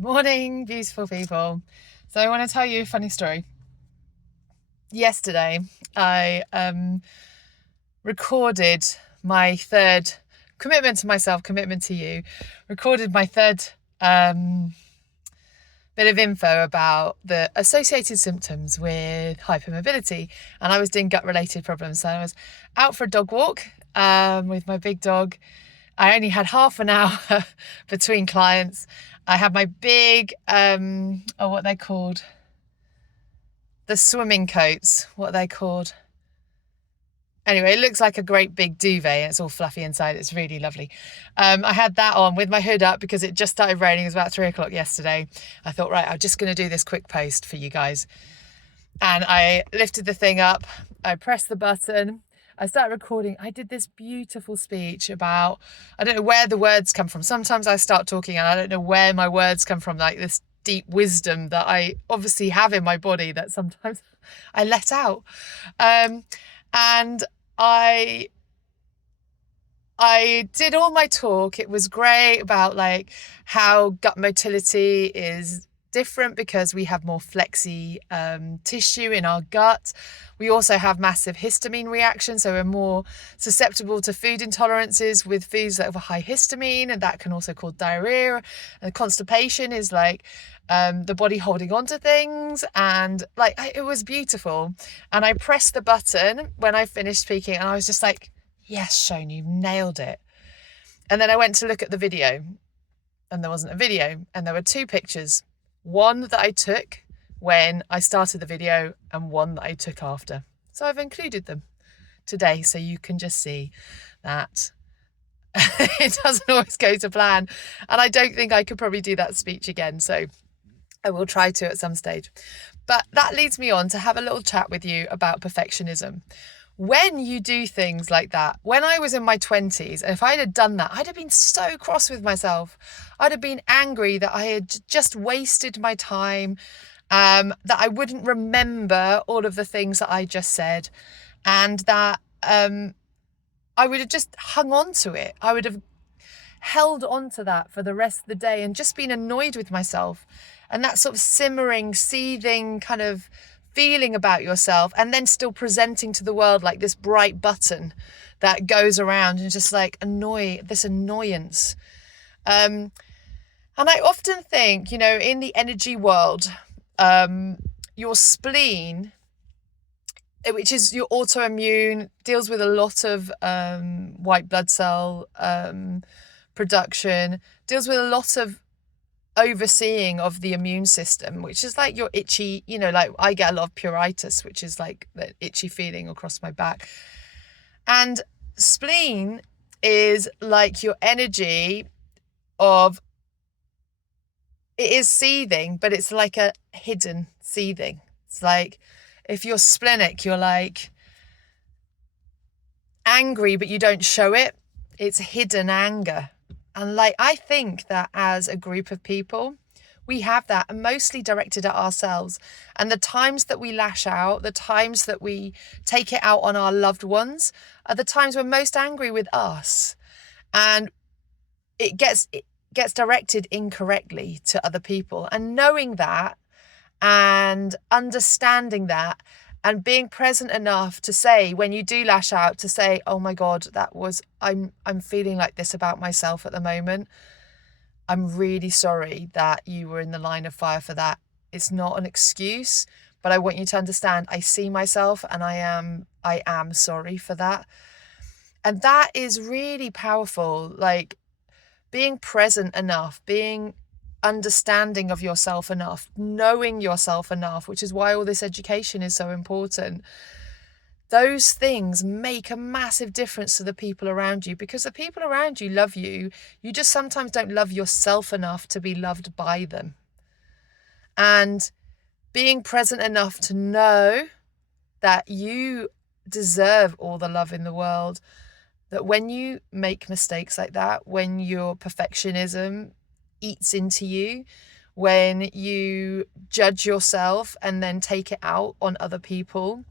Morning, beautiful people. So I want to tell you a funny story. Yesterday, I recorded my third commitment to myself, commitment to you, recorded my third bit of info about the associated symptoms with hypermobility. And I was doing gut-related problems. So I was out for a dog walk with my big dog. I only had half an hour between clients. I had my big, what they called? The swimming coats. What are they called? Anyway, it looks like a great big duvet and it's all fluffy inside. It's really lovely. I had that on with my hood up because it just started raining. It was about 3 o'clock yesterday. I thought, right, I'm just going to do this quick post for you guys. And I lifted the thing up. I pressed the button. I started recording. I did this beautiful speech about, I don't know where the words come from. Sometimes I start talking and I don't know where my words come from, like this deep wisdom that I obviously have in my body that sometimes I let out. And I did all my talk. It was great about like how gut motility is different because we have more flexy tissue in our gut. We also have massive histamine reactions, so we're more susceptible to food intolerances with foods that have a high histamine, and that can also cause diarrhea. And constipation is like the body holding on to things, and like it was beautiful. And I pressed the button when I finished speaking, and I was just like, yes, Shone, you've nailed it. And then I went to look at the video, and there wasn't a video, and there were two pictures. One that I took when I started the video and one that I took after. So I've included them today so you can just see that it doesn't always go to plan. And I don't think I could probably do that speech again. So I will try to at some stage. But that leads me on to have a little chat with you about perfectionism. When you do things like that, when I was in my 20s, and if I had done that, I'd have been so cross with myself. I'd have been angry that I had just wasted my time, that I wouldn't remember all of the things that I just said, and that I would have just hung on to it. I would have held on to that for the rest of the day and just been annoyed with myself. And that sort of simmering, seething kind of feeling about yourself, and then still presenting to the world like this bright button that goes around and just like this annoyance. And I often think, in the energy world, your spleen, which is your autoimmune, deals with a lot of white blood cell production, deals with a lot of overseeing of the immune system, which is like your itchy, like I get a lot of pruritus, which is like the itchy feeling across my back. And spleen is like your energy of, it is seething, but it's like a hidden seething. It's like if you're splenic, you're like angry, but you don't show it. It's hidden anger. And like, I think that as a group of people, we have that mostly directed at ourselves. And the times that we lash out, the times that we take it out on our loved ones are the times we're most angry with us. And it gets directed incorrectly to other people. And knowing that and understanding that and being present enough to say, when you do lash out, to say, oh my God, I'm feeling like this about myself at the moment. I'm really sorry that you were in the line of fire for that. It's not an excuse, but I want you to understand, I see myself and I am sorry for that. And that is really powerful. Like being present enough, being understanding of yourself enough, knowing yourself enough, which is why all this education is so important. Those things make a massive difference to the people around you, because the people around you love you. You just sometimes don't love yourself enough to be loved by them. And being present enough to know that you deserve all the love in the world, that when you make mistakes like that, when your perfectionism eats into you, when you judge yourself and then take it out on other people,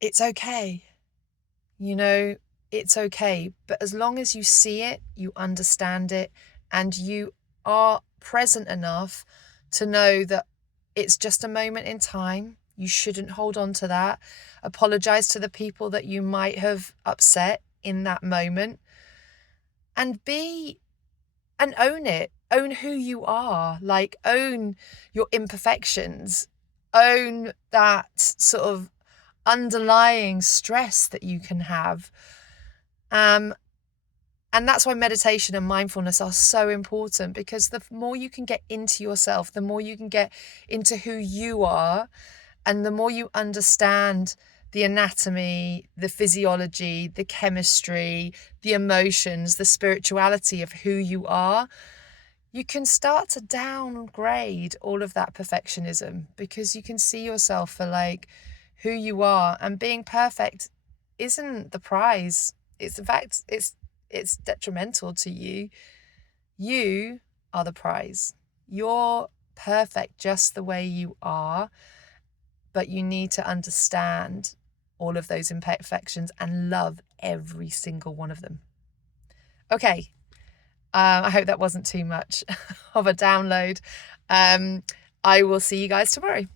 it's okay. It's okay. But as long as you see it, you understand it, and you are present enough to know that it's just a moment in time. You shouldn't hold on to that. Apologize to the people that you might have upset in that moment, and own it. Own who you are. Like, own your imperfections. Own that sort of underlying stress that you can have. And that's why meditation and mindfulness are so important, because the more you can get into yourself, the more you can get into who you are, and the more you understand the anatomy, the physiology, the chemistry, the emotions, the spirituality of who you are, you can start to downgrade all of that perfectionism, because you can see yourself for like who you are, and being perfect isn't the prize. It's the fact it's detrimental to you. You are the prize. You're perfect just the way you are, but you need to understand all of those imperfections and love every single one of them. Okay, I hope that wasn't too much of a download. I will see you guys tomorrow.